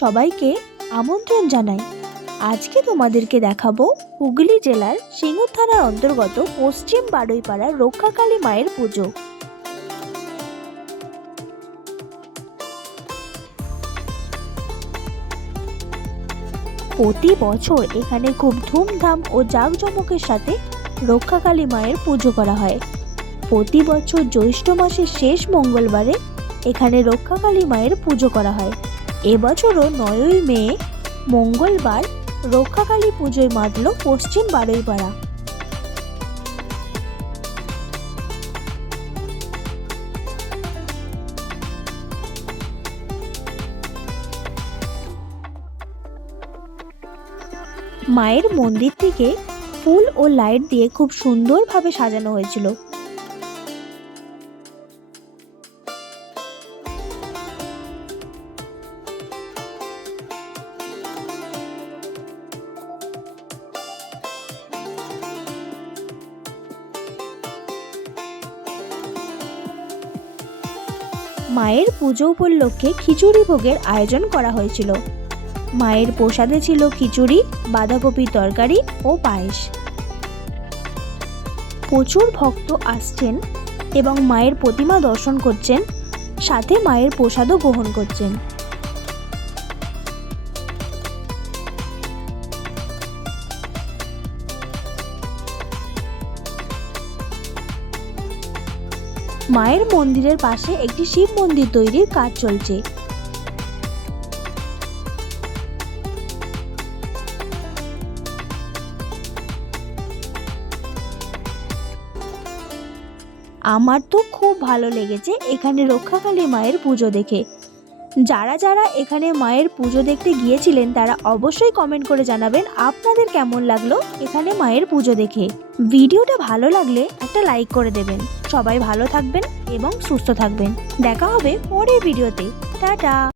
সবাইকে আমন্ত্রণ জানাই। আজকে তোমাদেরকে দেখাবো হুগলি জেলার সিঙ্গুর থানার অন্তর্গত পশ্চিম বারুইপাড়ার রক্ষাকালী মায়ের পুজো। প্রতি বছর এখানে খুব ধুমধাম ও জাঁকজমকের সাথে রক্ষাকালী মায়ের পুজো করা হয়। প্রতি বছর জ্যৈষ্ঠ মাসের শেষ মঙ্গলবারে এখানে রক্ষাকালী মায়ের পুজো করা হয়। এবছরও 9ই মে মঙ্গলবার রক্ষাকালী পুজোয় মাতল পশ্চিম বারুইপাড়া। মায়ের মন্দিরটিকে ফুল ও লাইট দিয়ে খুব সুন্দরভাবে সাজানো হয়েছিল। মায়ের পুজো উপলক্ষে খিচুড়ি ভোগের আয়োজন করা হয়েছিল। মায়ের প্রসাদে ছিল খিচুড়ি, বাঁধাকপির তরকারি ও পায়েস। প্রচুর ভক্ত আসছেন এবং মায়ের প্রতিমা দর্শন করছেন, সাথে মায়ের প্রসাদও গ্রহণ করছেন। মায়ের মন্দিরের পাশে একটি শিব মন্দির তৈরির কাজ চলছে। আমার তো খুব ভালো লেগেছে এখানে রক্ষাকালী মায়ের পুজো দেখে। যারা যারা এখানে মায়ের পুজো দেখতে গিয়েছিলেন তারা অবশ্যই কমেন্ট করে জানাবেন আপনাদের কেমন লাগলো এখানে মায়ের পুজো দেখে। ভিডিওটা ভালো লাগলে একটা লাইক করে দেবেন। সবাই ভালো থাকবেন এবং সুস্থ থাকবেন। দেখা হবে পরের ভিডিওতে। টাটা।